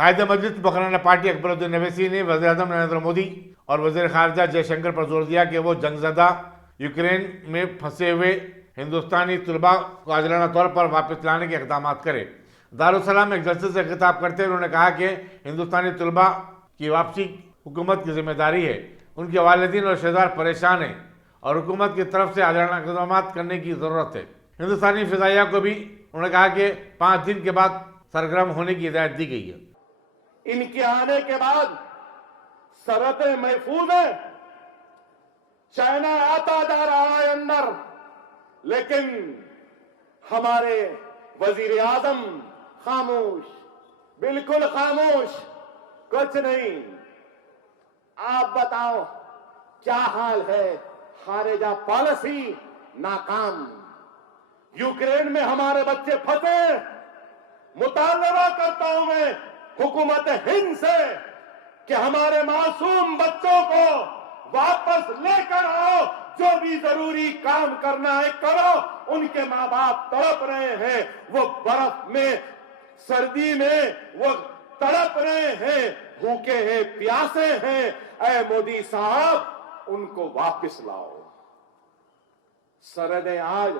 कायदे मजलिस बकराना पार्टी अकबरुद्दीन अवैसी ने वज़ीर-ए-आज़म नरेंद्र मोदी और वज़ीर ख़ारिजा जयशंकर पर जोर दिया कि वो जंगज़दा यूक्रेन में फंसे हुए हिंदुस्तानी तलबा को आजलाना तौर पर वापस लाने के इक़दाम करें। दारुस्सलाम में एक जलसे से खिताब करते हुए उन्होंने कहा कि हिंदुस्तानी तलबा की वापसी हुकूमत की जिम्मेदारी है। उनके वालिदैन और रिश्तेदार परेशान हैं और हुकूमत की तरफ से आजलाना इक़दाम करने की ज़रूरत है। हिंदुस्तानी फ़िज़ाइया को भी उन्होंने कहा कि 5 दिन के बाद सरगर्म होने की हिदायत दी गई है। इनके आने के बाद सरहदें महफूज है, चाइना आता जा रहा है अंदर, लेकिन हमारे वजीर आजम खामोश, बिल्कुल खामोश, कुछ नहीं। आप बताओ क्या हाल है? खारिजा पॉलिसी नाकाम। यूक्रेन में हमारे बच्चे फंसे। मुतालबा करता हूं मैं हुकूमत हिंद से कि हमारे मासूम बच्चों को वापस लेकर आओ। जो भी जरूरी काम करना है करो। उनके मां बाप तड़प रहे हैं, वो बर्फ में, सर्दी में वो तड़प रहे हैं, भूखे हैं, प्यासे हैं। ऐ मोदी साहब, उनको वापस लाओ। सरहदें आज